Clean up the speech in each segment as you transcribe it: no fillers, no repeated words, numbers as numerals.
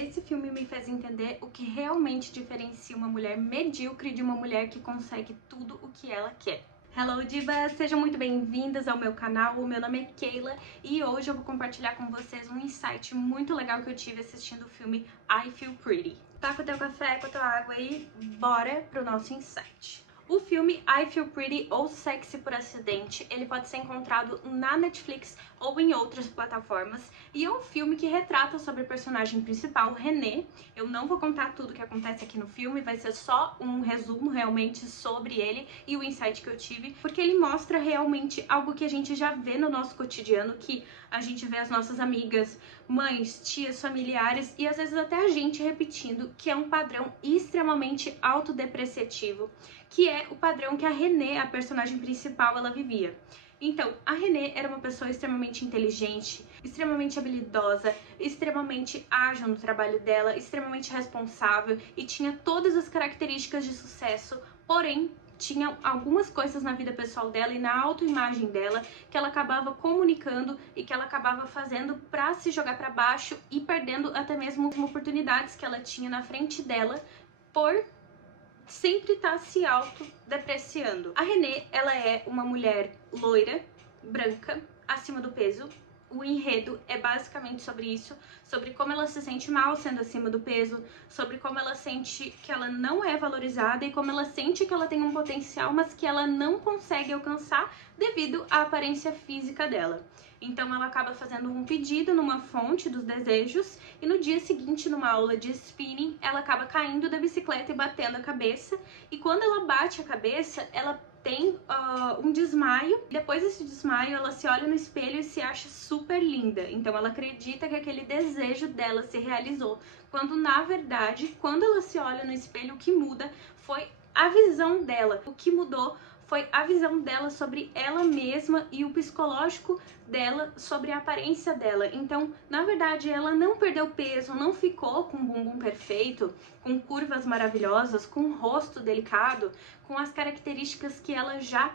Esse filme me fez entender o que realmente diferencia uma mulher medíocre de uma mulher que consegue tudo o que ela quer. Hello divas, sejam muito bem-vindas ao meu canal, o meu nome é Keila e hoje eu vou compartilhar com vocês um insight muito legal que eu tive assistindo o filme I Feel Pretty. Tá com o teu café, com a tua água aí, bora pro nosso insight. O filme I Feel Pretty ou Sexy por Acidente, ele pode ser encontrado na Netflix ou em outras plataformas e é um filme que retrata sobre a personagem principal, René. Eu não vou contar tudo que acontece aqui no filme, vai ser só um resumo realmente sobre ele e o insight que eu tive, porque ele mostra realmente algo que a gente já vê no nosso cotidiano, que a gente vê as nossas amigas, mães, tias, familiares e às vezes até a gente repetindo, que é um padrão extremamente autodepreciativo, que é o padrão que a René, a personagem principal, ela vivia. Então, a René era uma pessoa extremamente inteligente, extremamente habilidosa, extremamente ágil no trabalho dela, extremamente responsável e tinha todas as características de sucesso, porém, tinha algumas coisas na vida pessoal dela e na autoimagem dela que ela acabava comunicando e que ela acabava fazendo para se jogar para baixo e perdendo até mesmo oportunidades que ela tinha na frente dela por sempre tá se autodepreciando. A René, ela é uma mulher loira, branca, acima do peso. O enredo é basicamente sobre isso, sobre como ela se sente mal sendo acima do peso, sobre como ela sente que ela não é valorizada e como ela sente que ela tem um potencial, mas que ela não consegue alcançar devido à aparência física dela. Então ela acaba fazendo um pedido numa fonte dos desejos e no dia seguinte, numa aula de spinning, ela acaba caindo da bicicleta e batendo a cabeça. E quando ela bate a cabeça, ela tem um desmaio. Depois desse desmaio, ela se olha no espelho e se acha super linda. Então ela acredita que aquele desejo dela se realizou. Quando na verdade, quando ela se olha no espelho, o que muda foi a visão dela. O que mudou foi a visão dela sobre ela mesma e o psicológico dela sobre a aparência dela. Então, na verdade, ela não perdeu peso, não ficou com um bumbum perfeito, com curvas maravilhosas, com um rosto delicado, com as características que ela já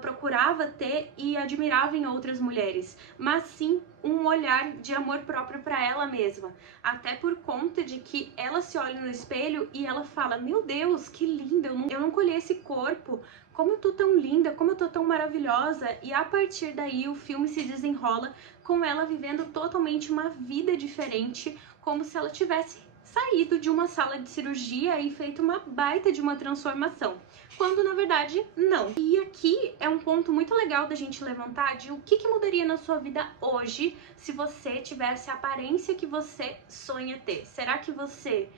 procurava ter e admirava em outras mulheres, mas sim um olhar de amor próprio para ela mesma, até por conta de que ela se olha no espelho e ela fala: meu Deus, que linda, eu não colhi esse corpo, como eu tô tão linda, como eu tô tão maravilhosa. E a partir daí o filme se desenrola com ela vivendo totalmente uma vida diferente, como se ela tivesse saído de uma sala de cirurgia e feito uma baita de uma transformação, quando na verdade não. E aqui é um ponto muito legal da gente levantar de o que mudaria na sua vida hoje se você tivesse a aparência que você sonha ter. Será que você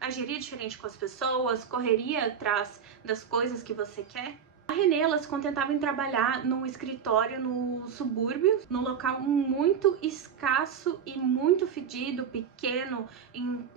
agiria diferente com as pessoas, correria atrás das coisas que você quer? A René, ela se contentava em trabalhar num escritório no subúrbio, num local muito escasso e muito fedido, pequeno,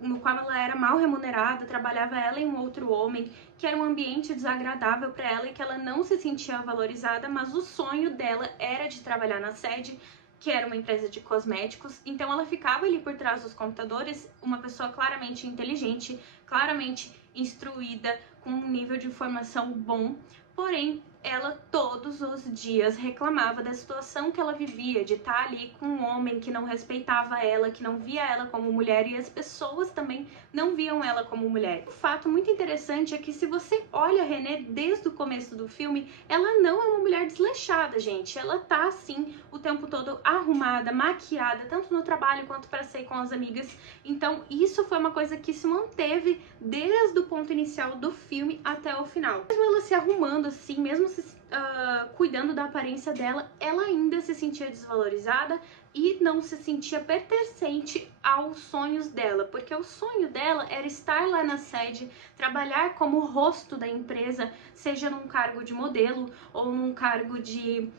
no qual ela era mal remunerada, trabalhava ela e um outro homem, que era um ambiente desagradável para ela e que ela não se sentia valorizada, mas o sonho dela era de trabalhar na sede, que era uma empresa de cosméticos. Então ela ficava ali por trás dos computadores, uma pessoa claramente inteligente, claramente instruída, com um nível de formação bom, porém ela todos os dias reclamava da situação que ela vivia, de estar ali com um homem que não respeitava ela, que não via ela como mulher e as pessoas também não viam ela como mulher. Um fato muito interessante é que se você olha a René desde o começo do filme, ela não é uma mulher desleixada, gente. Ela tá assim o tempo todo arrumada, maquiada, tanto no trabalho quanto para sair com as amigas. Então isso foi uma coisa que se manteve desde o ponto inicial do filme até o final. Mesmo ela se arrumando assim, mesmo cuidando da aparência dela, ela ainda se sentia desvalorizada e não se sentia pertencente aos sonhos dela, porque o sonho dela era estar lá na sede, trabalhar como rosto da empresa, seja num cargo de modelo ou num cargo de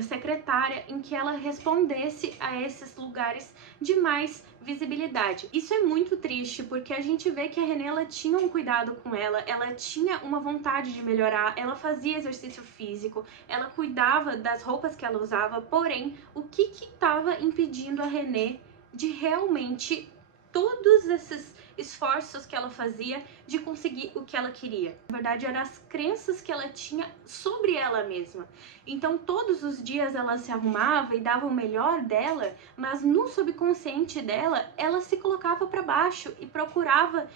secretária, em que ela respondesse a esses lugares de mais visibilidade. Isso é muito triste, porque a gente vê que a René, ela tinha um cuidado com ela tinha uma vontade de melhorar, ela fazia exercício físico, ela cuidava das roupas que ela usava, porém, o que estava impedindo a René de realmente todos esforços que ela fazia de conseguir o que ela queria. Na verdade, eram as crenças que ela tinha sobre ela mesma. Então, todos os dias ela se arrumava e dava o melhor dela, mas no subconsciente dela, ela se colocava para baixo e procurava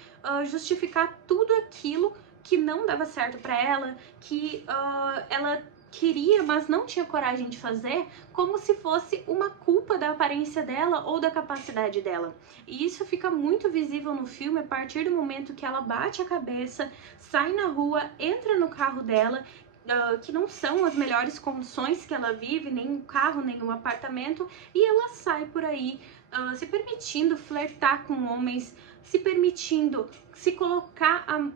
justificar tudo aquilo que não dava certo para ela, que ela queria, mas não tinha coragem de fazer, como se fosse uma culpa da aparência dela ou da capacidade dela. E isso fica muito visível no filme a partir do momento que ela bate a cabeça, sai na rua, entra no carro dela, que não são as melhores condições que ela vive, nem um carro, nem um apartamento, e ela sai por aí se permitindo flertar com homens, se permitindo se colocar a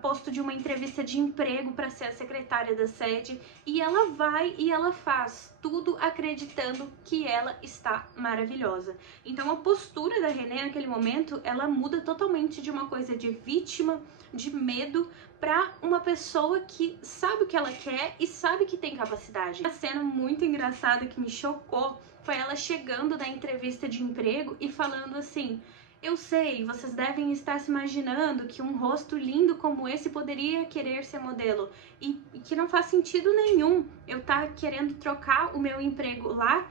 posto de uma entrevista de emprego para ser a secretária da sede, e ela vai e ela faz tudo acreditando que ela está maravilhosa. Então a postura da Renée naquele momento, ela muda totalmente de uma coisa de vítima, de medo, para uma pessoa que sabe o que ela quer e sabe que tem capacidade. Uma cena muito engraçada que me chocou foi ela chegando da entrevista de emprego e falando assim: eu sei, vocês devem estar se imaginando que um rosto lindo como esse poderia querer ser modelo, e que não faz sentido nenhum eu estar querendo trocar o meu emprego lá,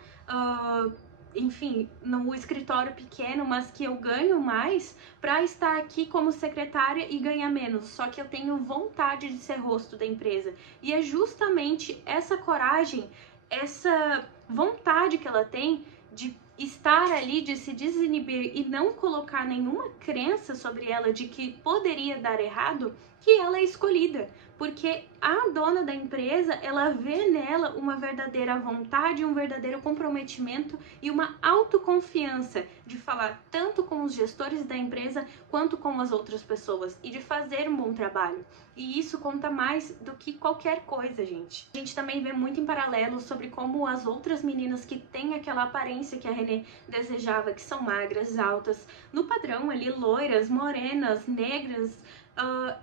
enfim, no escritório pequeno, mas que eu ganho mais, para estar aqui como secretária e ganhar menos, só que eu tenho vontade de ser rosto da empresa. E é justamente essa coragem, essa vontade que ela tem de estar ali, de se desinibir e não colocar nenhuma crença sobre ela de que poderia dar errado, que ela é escolhida. Porque a dona da empresa, ela vê nela uma verdadeira vontade, um verdadeiro comprometimento e uma autoconfiança de falar tanto com os gestores da empresa quanto com as outras pessoas e de fazer um bom trabalho. E isso conta mais do que qualquer coisa, gente. A gente também vê muito em paralelo sobre como as outras meninas que têm aquela aparência que a Renée desejava, que são magras, altas, no padrão ali, loiras, morenas, negras,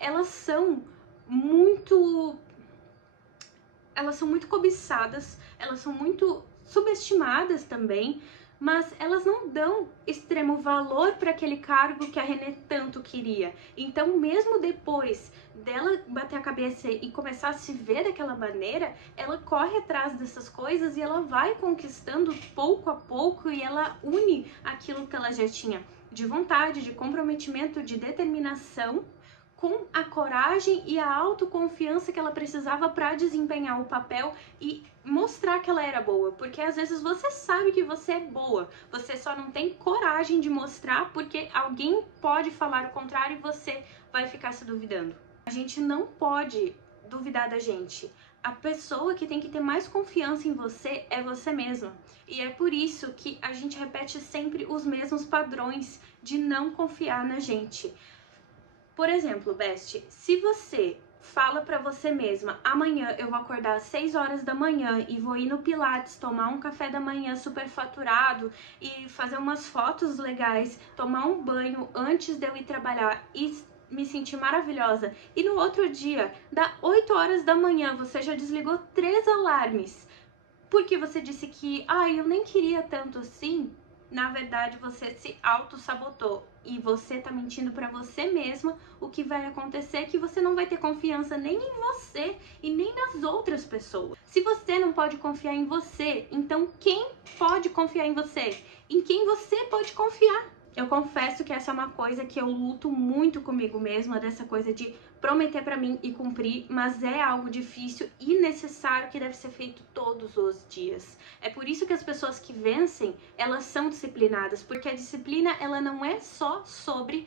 elas são muito cobiçadas, elas são muito subestimadas também, mas elas não dão extremo valor para aquele cargo que a Renée tanto queria. Então, mesmo depois dela bater a cabeça e começar a se ver daquela maneira, ela corre atrás dessas coisas e ela vai conquistando pouco a pouco, e ela une aquilo que ela já tinha de vontade, de comprometimento, de determinação, com a coragem e a autoconfiança que ela precisava para desempenhar o papel e mostrar que ela era boa. Porque às vezes você sabe que você é boa, você só não tem coragem de mostrar porque alguém pode falar o contrário e você vai ficar se duvidando. A gente não pode duvidar da gente. A pessoa que tem que ter mais confiança em você é você mesma. E é por isso que a gente repete sempre os mesmos padrões de não confiar na gente. Por exemplo, Best, se você fala pra você mesma: amanhã eu vou acordar às 6 horas da manhã e vou ir no Pilates, tomar um café da manhã super faturado e fazer umas fotos legais, tomar um banho antes de eu ir trabalhar e me sentir maravilhosa, e no outro dia, dá 8 horas da manhã, você já desligou 3 alarmes, porque você disse que, eu nem queria tanto assim. Na verdade, você se auto-sabotou e você tá mentindo pra você mesma. O que vai acontecer é que você não vai ter confiança nem em você e nem nas outras pessoas. Se você não pode confiar em você, então quem pode confiar em você? Em quem você pode confiar? Eu confesso que essa é uma coisa que eu luto muito comigo mesma, dessa coisa de prometer pra mim e cumprir, mas é algo difícil e necessário que deve ser feito todos os dias. É por isso que as pessoas que vencem, elas são disciplinadas, porque a disciplina, ela não é só sobre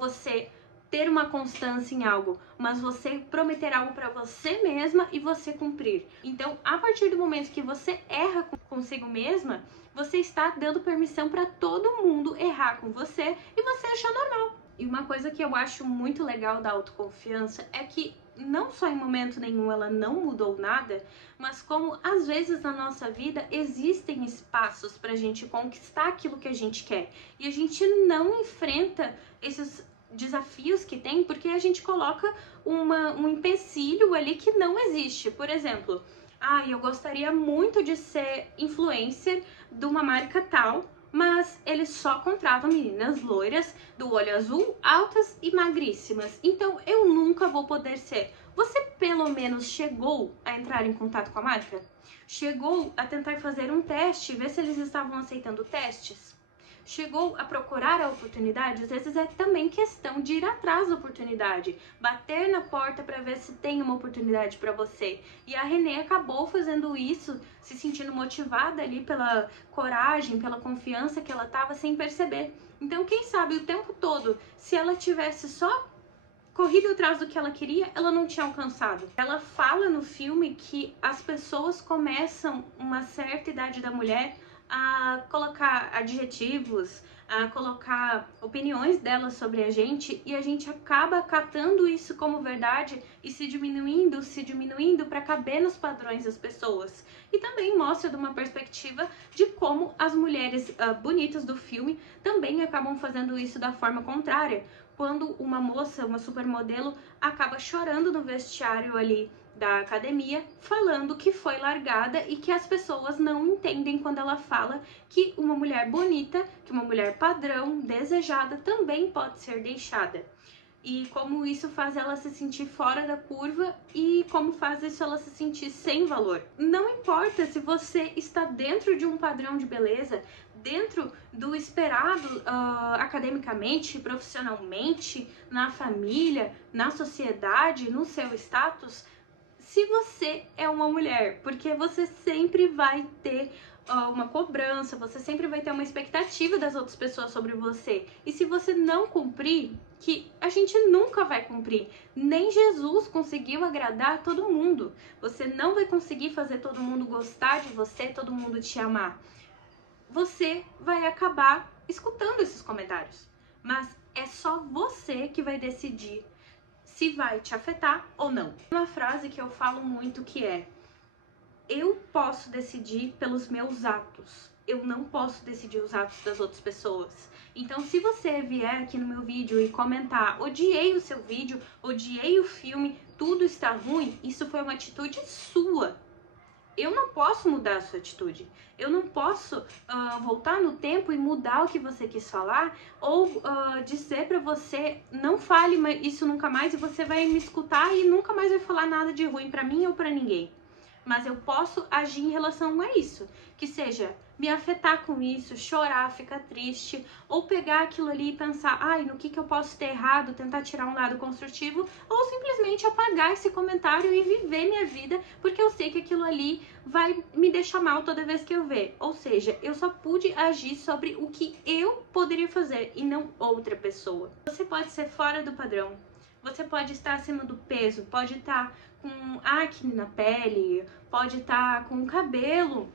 você ter uma constância em algo, mas você prometer algo pra você mesma e você cumprir. Então, a partir do momento que você erra consigo mesma, você está dando permissão para todo mundo errar com você e você achar normal. E uma coisa que eu acho muito legal da autoconfiança é que não só em momento nenhum ela não mudou nada, mas como às vezes na nossa vida existem espaços pra gente conquistar aquilo que a gente quer. E a gente não enfrenta esses desafios que tem porque a gente coloca um empecilho ali que não existe. Por exemplo, eu gostaria muito de ser influencer de uma marca tal, mas eles só contratam meninas loiras, do olho azul, altas e magríssimas. Então eu nunca vou poder ser. Você pelo menos chegou a entrar em contato com a marca? Chegou a tentar fazer um teste, ver se eles estavam aceitando testes? Chegou a procurar a oportunidade? Às vezes é também questão de ir atrás da oportunidade, bater na porta para ver se tem uma oportunidade para você. E a Renê acabou fazendo isso, se sentindo motivada ali pela coragem, pela confiança que ela tava sem perceber. Então, quem sabe o tempo todo, se ela tivesse só corrido atrás do que ela queria, ela não tinha alcançado. Ela fala no filme que as pessoas começam, uma certa idade da mulher, a colocar adjetivos, a colocar opiniões dela sobre a gente, e a gente acaba acatando isso como verdade e se diminuindo para caber nos padrões das pessoas. E também mostra de uma perspectiva de como as mulheres bonitas do filme também acabam fazendo isso da forma contrária, quando uma moça, uma supermodelo, acaba chorando no vestiário ali da academia, falando que foi largada e que as pessoas não entendem quando ela fala que uma mulher bonita, que uma mulher padrão, desejada, também pode ser deixada. E como isso faz ela se sentir fora da curva e como faz isso ela se sentir sem valor. Não importa se você está dentro de um padrão de beleza, dentro do esperado academicamente, profissionalmente, na família, na sociedade, no seu status, se você é uma mulher, porque você sempre vai ter uma cobrança, você sempre vai ter uma expectativa das outras pessoas sobre você. E se você não cumprir, que a gente nunca vai cumprir, nem Jesus conseguiu agradar todo mundo. Você não vai conseguir fazer todo mundo gostar de você, todo mundo te amar. Você vai acabar escutando esses comentários, mas é só você que vai decidir se vai te afetar ou não. Uma frase que eu falo muito que é: eu posso decidir pelos meus atos, eu não posso decidir os atos das outras pessoas. Então, se você vier aqui no meu vídeo e comentar: odiei o seu vídeo, odiei o filme, tudo está ruim, isso foi uma atitude sua. Eu não posso mudar a sua atitude. Eu não posso voltar no tempo e mudar o que você quis falar, ou dizer pra você: não fale isso nunca mais, e você vai me escutar e nunca mais vai falar nada de ruim pra mim ou pra ninguém. Mas eu posso agir em relação a isso, que seja me afetar com isso, chorar, ficar triste, ou pegar aquilo ali e pensar: ai, no que eu posso ter errado, tentar tirar um lado construtivo, ou simplesmente apagar esse comentário e viver minha vida, porque eu sei que aquilo ali vai me deixar mal toda vez que eu ver. Ou seja, eu só pude agir sobre o que eu poderia fazer e não outra pessoa. Você pode ser fora do padrão, você pode estar acima do peso, pode estar com acne na pele, pode estar com o cabelo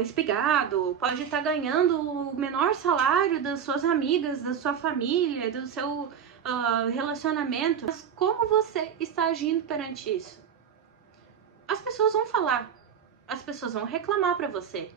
espigado, pode estar ganhando o menor salário das suas amigas, da sua família, do seu relacionamento. Mas como você está agindo perante isso? As pessoas vão falar, as pessoas vão reclamar pra você,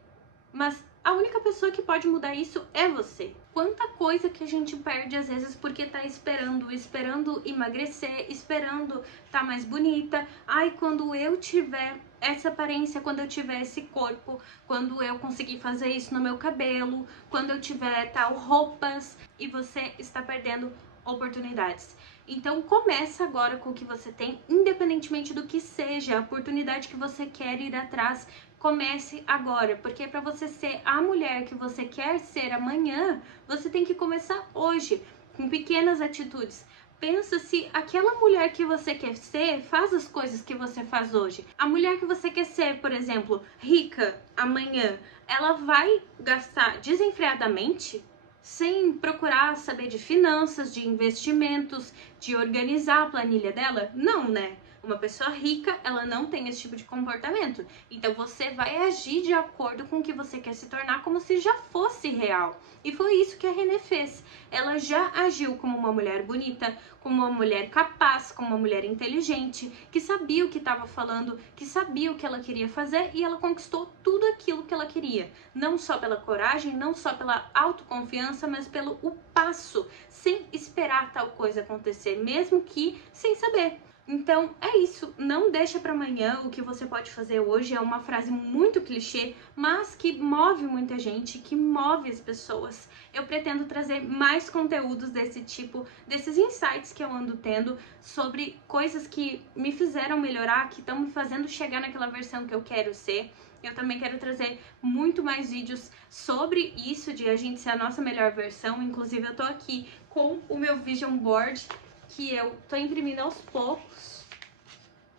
mas a única pessoa que pode mudar isso é você. Quanta coisa que a gente perde às vezes porque tá esperando emagrecer, esperando tá mais bonita. Ai, quando eu tiver essa aparência, quando eu tiver esse corpo, quando eu conseguir fazer isso no meu cabelo, quando eu tiver tal roupas, e você está perdendo oportunidades. Então começa agora com o que você tem, independentemente do que seja a oportunidade que você quer ir atrás. Comece agora, porque para você ser a mulher que você quer ser amanhã, você tem que começar hoje, com pequenas atitudes. Pensa se aquela mulher que você quer ser faz as coisas que você faz hoje. A mulher que você quer ser, por exemplo, rica amanhã, ela vai gastar desenfreadamente, sem procurar saber de finanças, de investimentos, de organizar a planilha dela? Não, né? Uma pessoa rica, ela não tem esse tipo de comportamento. Então você vai agir de acordo com o que você quer se tornar, como se já fosse real. E foi isso que a Renê fez. Ela já agiu como uma mulher bonita, como uma mulher capaz, como uma mulher inteligente, que sabia o que estava falando, que sabia o que ela queria fazer, e ela conquistou tudo aquilo que ela queria. Não só pela coragem, não só pela autoconfiança, mas pelo o passo, sem esperar tal coisa acontecer, mesmo que sem saber. Então é isso, não deixa para amanhã o que você pode fazer hoje. É uma frase muito clichê, mas que move muita gente, que move as pessoas. Eu pretendo trazer mais conteúdos desse tipo, desses insights que eu ando tendo sobre coisas que me fizeram melhorar, que estão me fazendo chegar naquela versão que eu quero ser. Eu também quero trazer muito mais vídeos sobre isso, de a gente ser a nossa melhor versão. Inclusive eu tô aqui com o meu vision board, que eu tô imprimindo aos poucos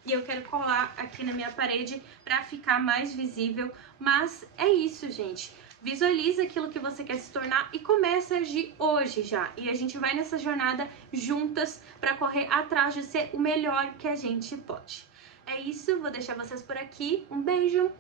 e eu quero colar aqui na minha parede para ficar mais visível. Mas é isso, gente. Visualiza aquilo que você quer se tornar e começa a agir hoje já. E a gente vai nessa jornada juntas para correr atrás de ser o melhor que a gente pode. É isso, vou deixar vocês por aqui. Um beijo!